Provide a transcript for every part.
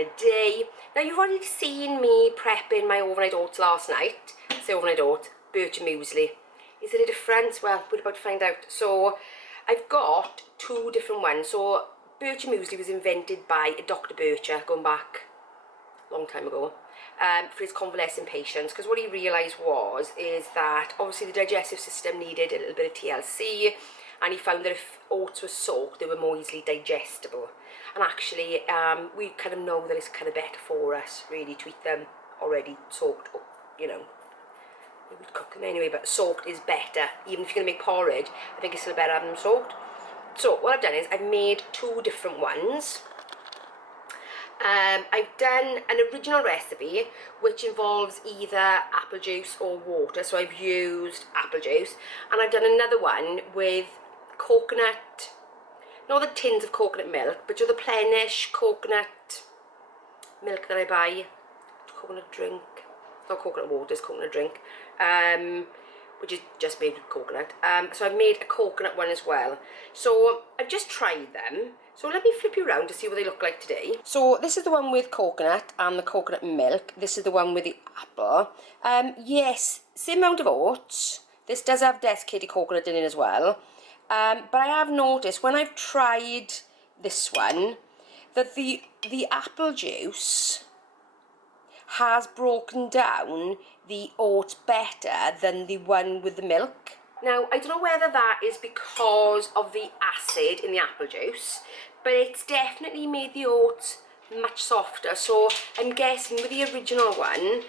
in a day. Now you've already seen me prepping my overnight oats last night. Say overnight oats, birch muesli. Is there a difference? Well, we're about to find out. So I've got two different ones. So birch muesli was invented by Dr. Bircher going back a long time ago for his convalescent patients, because what he realised is that obviously the digestive system needed a little bit of TLC, and he found that if oats were soaked they were more easily digestible. And actually we kind of know that it's kind of better for us really to eat them already soaked up, you know. We would cook them anyway, but soaked is better. Even if you're going to make porridge, I think it's still better having them soaked. So what I've done is I've made two different ones. I've done an original recipe which involves either apple juice or water, so I've used apple juice, and I've done another one with coconut, not the tins of coconut milk, but the Plenish coconut milk that I buy, coconut drink, not coconut water, it's coconut drink, which is just made with coconut. So I've made a coconut one as well. So I've just tried them. So let me flip you around to see what they look like today. So this is the one with coconut and the coconut milk. This is the one with the apple. Yes, same amount of oats. This does have desiccated coconut in it as well. But I have noticed when I've tried this one that the apple juice has broken down the oats better than the one with the milk. Now, I don't know whether that is because of the acid in the apple juice, but it's definitely made the oats much softer. So I'm guessing with the original one,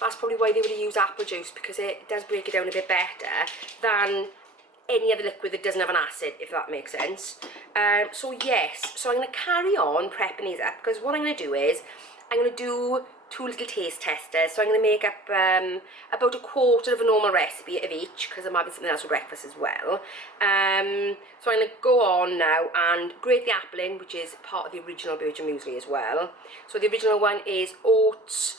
that's probably why they would have used apple juice, because it does break it down a bit better than any other liquid that doesn't have an acid, if that makes sense. So yes, so I'm going to carry on prepping these up, because what I'm going to do is I'm going to do two little taste testers. So I'm going to make up about a quarter of a normal recipe of each, because I'm having something else for breakfast as well. So I'm going to go on now and grate the apple in, which is part of the original birch muesli as well. So the original one is oats,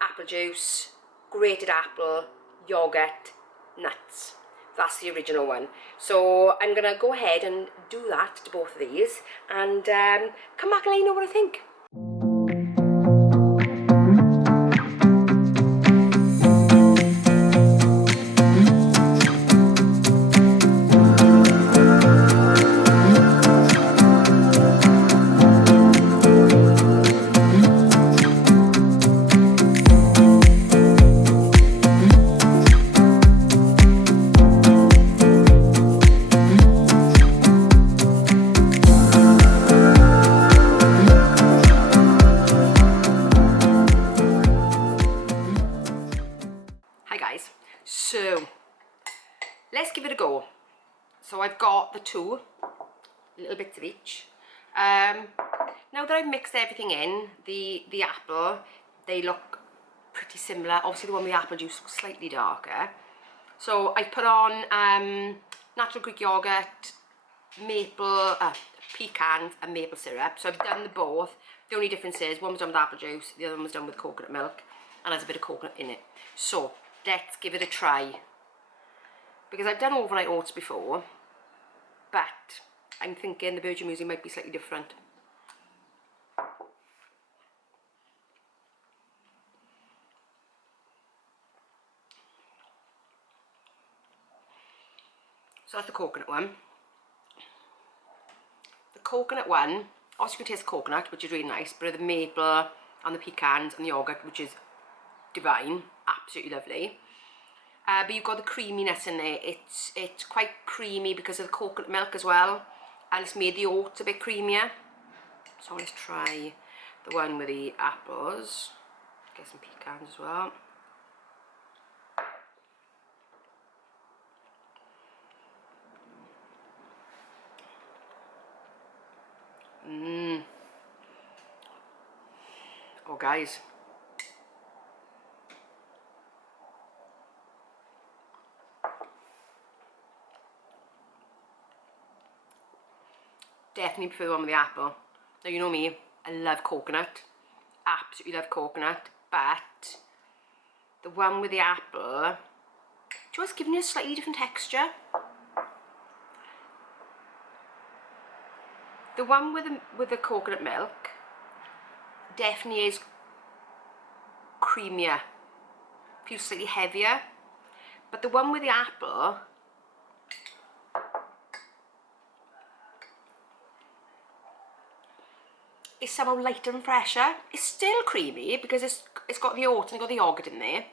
apple juice, grated apple, yogurt, nuts. That's the original one. So I'm going to go ahead and do that to both of these, and come back and let you know what I think. So let's give it a go. So I've got the two little bits of each. Now that I've mixed everything in, the apple, they look pretty similar. Obviously the one with the apple juice looks slightly darker. So I put on natural Greek yogurt, maple, pecans and maple syrup. So I've done the both. The only difference is one was done with apple juice, the other one was done with coconut milk, and has a bit of coconut in it. So let's give it a try, because I've done overnight oats before, but I'm thinking the birch muesli might be slightly different. So that's the coconut one. The coconut one, also you can taste coconut, which is really nice, but the maple and the pecans and the yogurt, which is divine, absolutely lovely. But you've got the creaminess in there. It's quite creamy because of the coconut milk as well, and it's made the oats a bit creamier. So let's try the one with the apples. Get some pecans as well. Oh guys, definitely prefer the one with the apple. Now you know me, I love coconut, absolutely love coconut, but the one with the apple, just giving you a slightly different texture. The one with the coconut milk definitely is creamier, feels slightly heavier, but the one with the apple is somehow lighter and fresher. It's still creamy because it's got the oats and it's got the yogurt in there,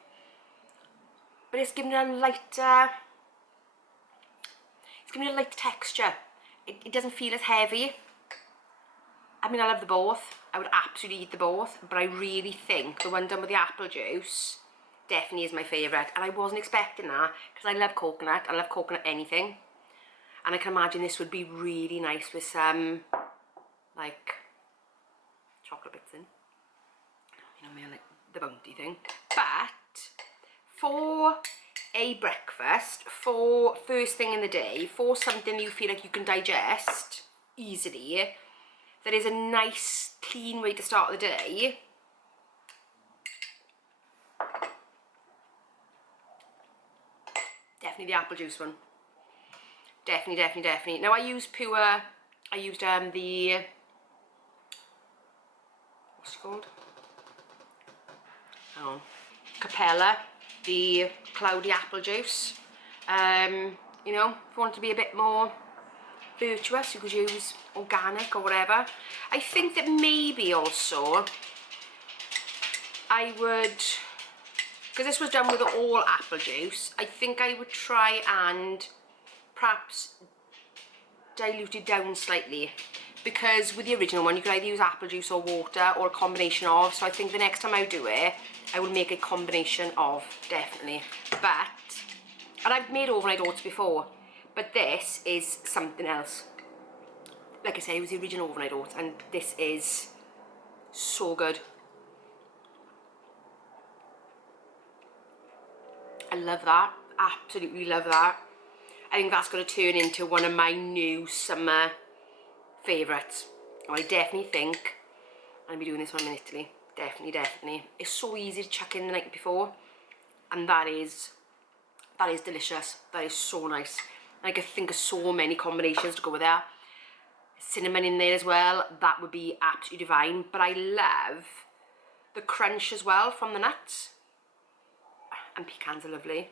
but it's giving it a lighter, it's giving it a lighter texture. It doesn't feel as heavy. I mean, I love the both. I would absolutely eat the both, but I really think the one done with the apple juice definitely is my favourite. And I wasn't expecting that because I love coconut. I love coconut anything. And I can imagine this would be really nice with some, like, chocolate bits in. You know, like the Bounty thing. But for a breakfast, for first thing in the day, for something you feel like you can digest easily, that is a nice, clean way to start the day, definitely the apple juice one. Definitely, definitely, definitely. Now I used the, what's it called? Oh, Capella, the cloudy apple juice. You know, if you want to be a bit more virtuous, you could use organic or whatever. I think that maybe also I would, because this was done with all apple juice, I think I would try and perhaps dilute it down slightly, because with the original one you could either use apple juice or water or a combination of, so I think the next time I do it I will make a combination of, definitely. But, and I've made overnight oats before, but this is something else. Like I said, it was the original overnight oats and this is so good. I love that, absolutely love that. I think that's going to turn into one of my new summer favourites. I definitely think I'll be doing this one in Italy. Definitely, definitely. It's so easy to chuck in the night before, and that is delicious. That is so nice. I can think of so many combinations to go with that. Cinnamon in there as well, that would be absolutely divine. But I love the crunch as well from the nuts, and pecans are lovely.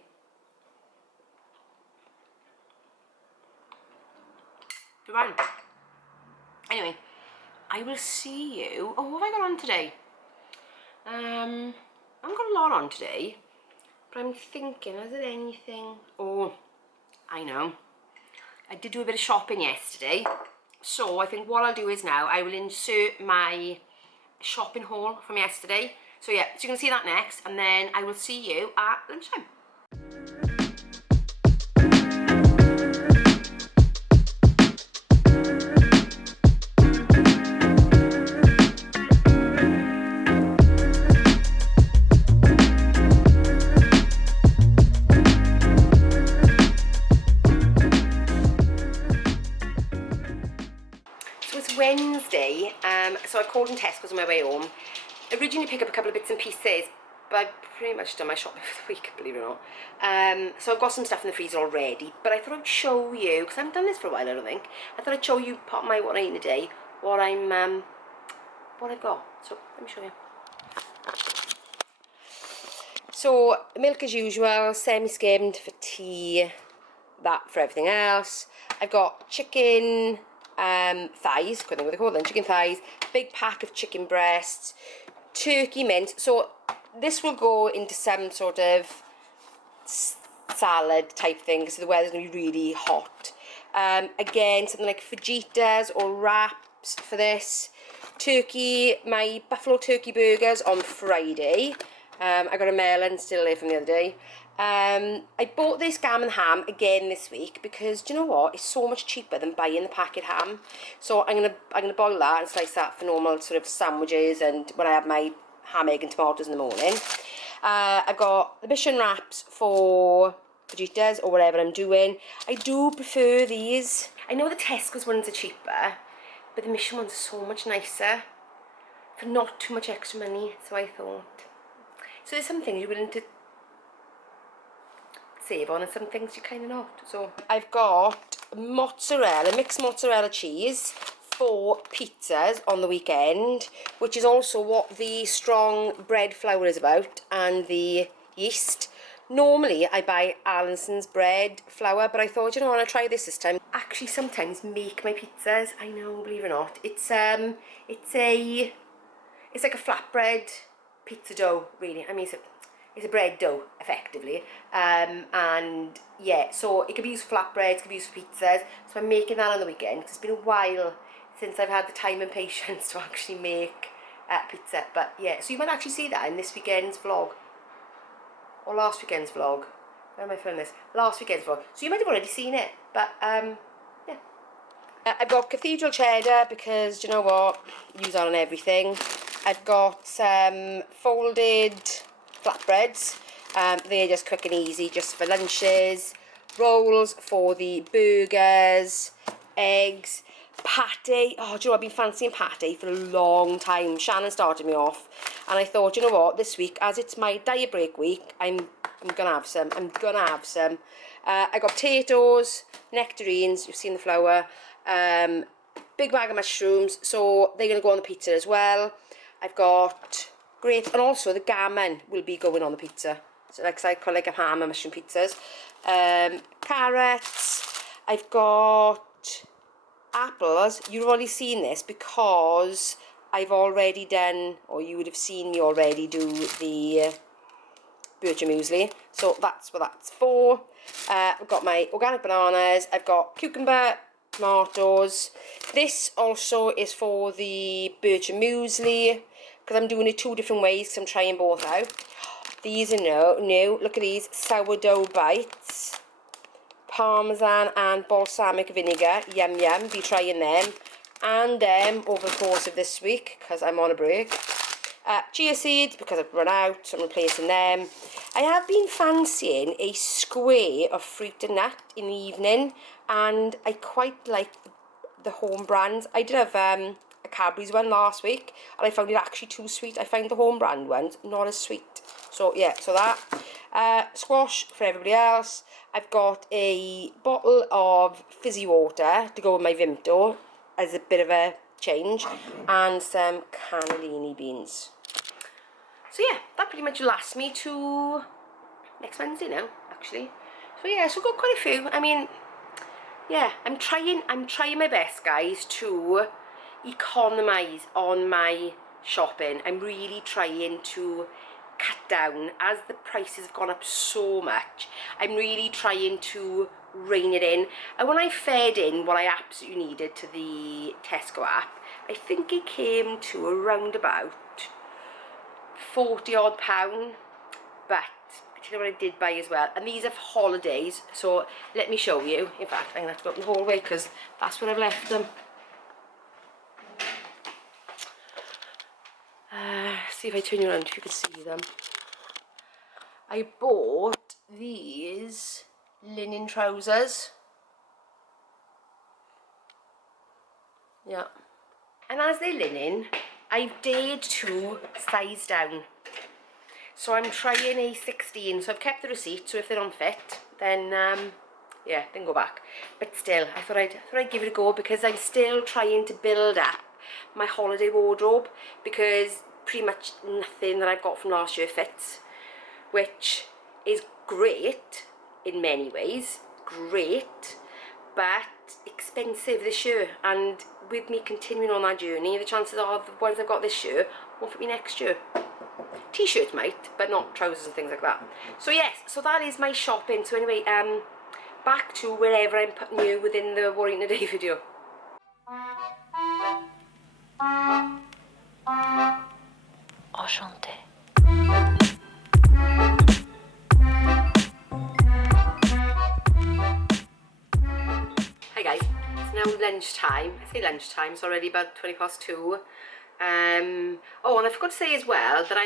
Divine. Anyway, I will see you. Oh, what have I got on today? I haven't got a lot on today, but I'm thinking, is there anything? Oh, I know. I did do a bit of shopping yesterday, so I think what I'll do is now I will insert my shopping haul from yesterday. So yeah, so you're gonna see that next, and then I will see you at lunchtime. Wednesday, so I called in Tesco's on my way home. Originally picked up a couple of bits and pieces, but I've pretty much done my shopping for the week, believe it or not. So I've got some stuff in the freezer already, but I thought I'd show you, because I haven't done this for a while, I don't think. I thought I'd show you part of my what I eat in a day, what I've got. So let me show you. So milk as usual, semi-skimmed for tea, that for everything else. I've got chicken thighs, couldn't think what they call them, chicken thighs, big pack of chicken breasts, turkey mince. So this will go into some sort of salad type thing because the weather's going to be really hot. Again, something like fajitas or wraps for this. Turkey, my buffalo turkey burgers on Friday. I got a melon still there from the other day. I bought this Gammon Ham again this week because, do you know what, it's so much cheaper than buying the packet ham. So I'm gonna boil that and slice that for normal sort of sandwiches and when I have my ham, egg and tomatoes in the morning. I've got the mission wraps for fajitas or whatever I'm doing. I do prefer these. I know the Tesco's ones are cheaper, but the mission ones are so much nicer for not too much extra money, so I thought. So there's some things you're willing to save on and some things you kind of not. So I've got mozzarella, mixed mozzarella cheese for pizzas on the weekend, which is also what the strong bread flour is about, and the yeast. Normally I buy Allinson's bread flour, but I thought, you know, I want to try this time. Actually, sometimes make my pizzas. I know, believe it or not. It's like a flatbread pizza dough, really. I mean, it's a bread dough, effectively. And yeah, so it could be used for flatbreads, it could be used for pizzas. So I'm making that on the weekend, because it's been a while since I've had the time and patience to actually make pizza. But yeah, so you might actually see that in this weekend's vlog. Or last weekend's vlog. Where am I filming this? Last weekend's vlog. So you might have already seen it. But yeah. I've got cathedral cheddar, because, do you know what? Use that on everything. I've got some folded flatbreads. They're just quick and easy, just for lunches. Rolls for the burgers. Eggs. Pate. Oh, do you know, I've been fancying pate for a long time. Shannon started me off, and I thought, you know what, this week, as it's my diet break week, I'm gonna have some. I got potatoes, nectarines, you've seen the flour, big bag of mushrooms, so they're gonna go on the pizza as well. I've got and also the gammon will be going on the pizza. So like I put like a ham and mushroom pizzas. Carrots. I've got apples. You've already seen this, because I've already done, or you would have seen me already do the bircher muesli. So that's what that's for. I've got my organic bananas. I've got cucumber, tomatoes. This also is for the bircher muesli, because I'm doing it two different ways, because I'm trying both out. These are new. Look at these sourdough bites. Parmesan and balsamic vinegar. Yum yum. Be trying them. And them over the course of this week, because I'm on a break. Chia seeds, because I've run out, so I'm replacing them. I have been fancying a square of fruit and nut in the evening, and I quite like the home brands. I did have a Cadbury's one last week, and I found it actually too sweet. I find the home brand ones not as sweet. So yeah, so that. Squash for everybody else. I've got a bottle of fizzy water to go with my Vimto as a bit of a change, and some cannellini beans. So yeah, that pretty much lasts me to next Wednesday now, actually. So yeah, so I've got quite a few. I mean, yeah, I'm trying my best, guys, to economise on my shopping. I'm really trying to cut down, as the prices have gone up so much. I'm really trying to rein it in. And when I fed in what I absolutely needed to the Tesco app, I think it came to around about £40 odd. But I tell you what I did buy as well, and these are for holidays, so let me show you. In fact, I'm gonna have to go up in the hallway, because that's where I've left them. See if I turn you around, if you can see them. I bought these linen trousers. Yeah. And as they're linen, I've dared to size down. So I'm trying a 16. So I've kept the receipt, so if they don't fit, then yeah, then go back. But still, I thought I'd give it a go, because I'm still trying to build up my holiday wardrobe, because pretty much nothing that I've got from last year fits, which is great in many ways, great, but expensive this year. And with me continuing on that journey, the chances are the ones I've got this year won't fit me next year. T-shirts might, but not trousers and things like that. So yes, so that is my shopping. So anyway, back to wherever I'm putting you within the What Eating a Day video. Enchanté. Hi guys, it's now lunchtime. I say lunchtime, it's already about 2:20. Oh, and I forgot to say as well that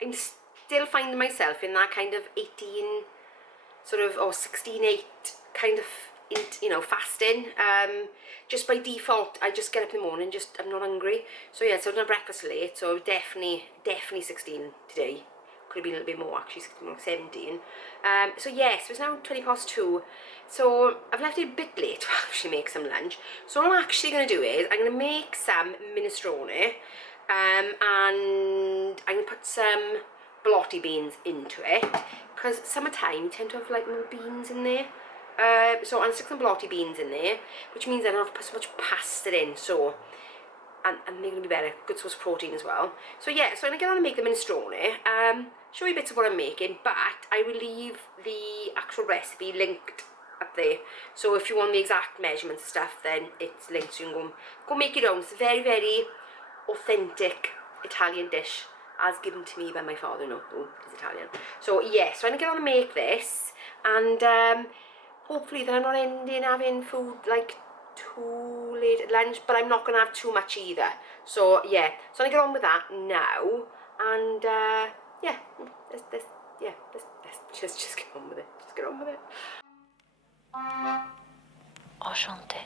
I'm still finding myself in that kind of 18 sort of, or 16-8 kind of, you know, fasting. Just by default, I just get up in the morning, I'm not hungry. So yeah, so I don't have breakfast late, so definitely 16 today. could have been a little bit more actually, like 17. So yes, it's now 2:20. So I've left it a bit late to actually make some lunch. So what I'm actually going to do is I'm going to make some minestrone, and I'm going to put some blotti beans into it, because summertime you tend to have like more beans in there. So I'm going to stick some blotti beans in there, which means I don't have to put so much pasta in, so and they're going to be better, good source of protein as well. So yeah, so I'm going to get on and make the minestrone, show you bits of what I'm making, but I will leave the actual recipe linked up there. So if you want the exact measurements and stuff, then it's linked, so you can go make your own. It's a very, very authentic Italian dish, as given to me by my father-in-law, who is Italian. So yeah, so I'm going to get on and make this, and hopefully then I'm not ending having food like too late at lunch, but I'm not going to have too much either. So yeah, so I'm going to get on with that now, and yeah, let's just get on with it. Just get on with it. Enchanté.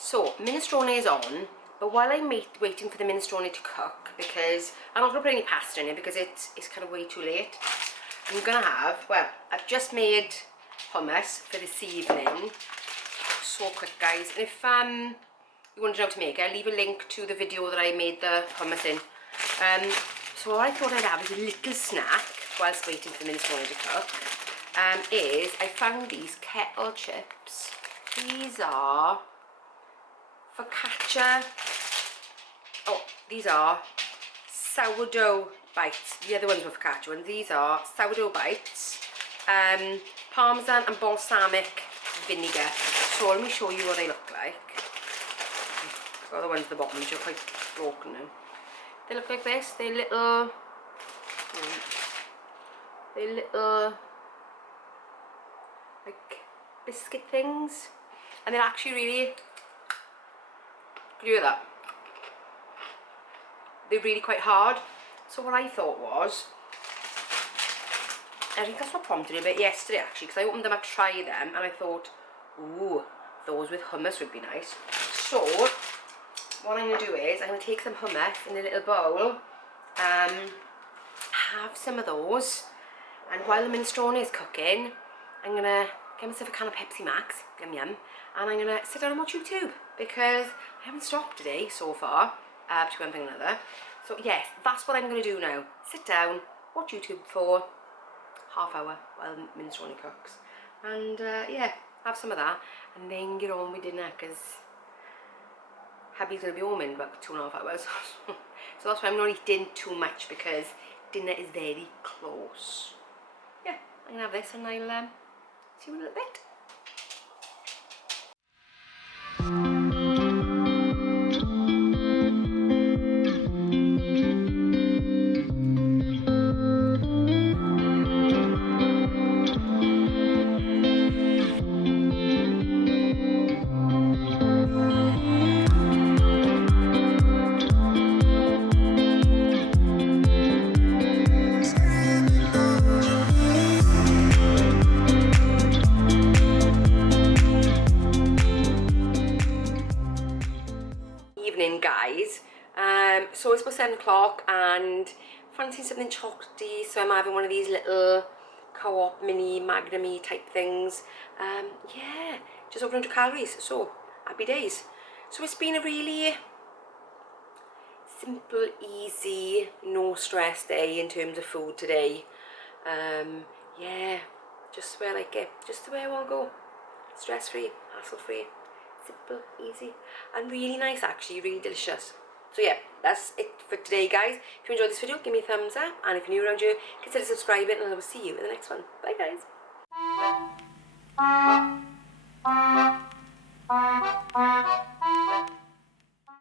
So, minestrone is on, but while I'm waiting for the minestrone to cook, because I'm not going to put any pasta in it because it's kind of way too late, I'm going to have, well, I've just made hummus for this evening. So quick, guys. And if you want to know how to make it, I'll leave a link to the video that I made the hummus in. So what I thought I'd have is a little snack whilst waiting for the minestrone to cook. Is I found these Kettle Chips. These are focaccia. Oh, these are sourdough bites. The other ones were focaccia ones. These are sourdough bites, parmesan and balsamic vinegar. So let me show you what they look like. Got the ones at the bottom which are quite broken now. They look like this. They're little like biscuit things, and they're actually really, could you hear that? They're really quite hard. So what I thought was, I think that's what prompted me a bit yesterday actually, because I opened them up to try them, and I thought, ooh, those with hummus would be nice. So what I'm going to do is I'm going to take some hummus in a little bowl, have some of those, and while the minestrone is cooking, I'm going to get myself a can of Pepsi Max, yum yum, and I'm going to sit down and watch YouTube, because I haven't stopped today so far, between one thing and another. So yes, that's what I'm going to do now. Sit down, watch YouTube for half hour while the minestrone cooks, and yeah, have some of that, and then get on with dinner, because hubby's going to be home in about 2.5 hours. So that's why I'm not eating too much, because dinner is very close. Yeah, I'm going to have this, and I'll see you in a little bit. Evening, guys. So it's about 7 o'clock, and fancy something chocolatey, so I'm having one of these little Co-op mini magnum-y type things. Yeah, just over 100 calories, so happy days. So it's been a really simple, easy, no stress day in terms of food today. Yeah, just the way I like it, just the way I want to go. Stress free, hassle free, Simple, easy, and really nice actually, really delicious. So yeah, that's it for today guys. If you enjoyed this video, give me a thumbs up, and if you're new around here, consider subscribing, and I will see you in the next one. Bye guys.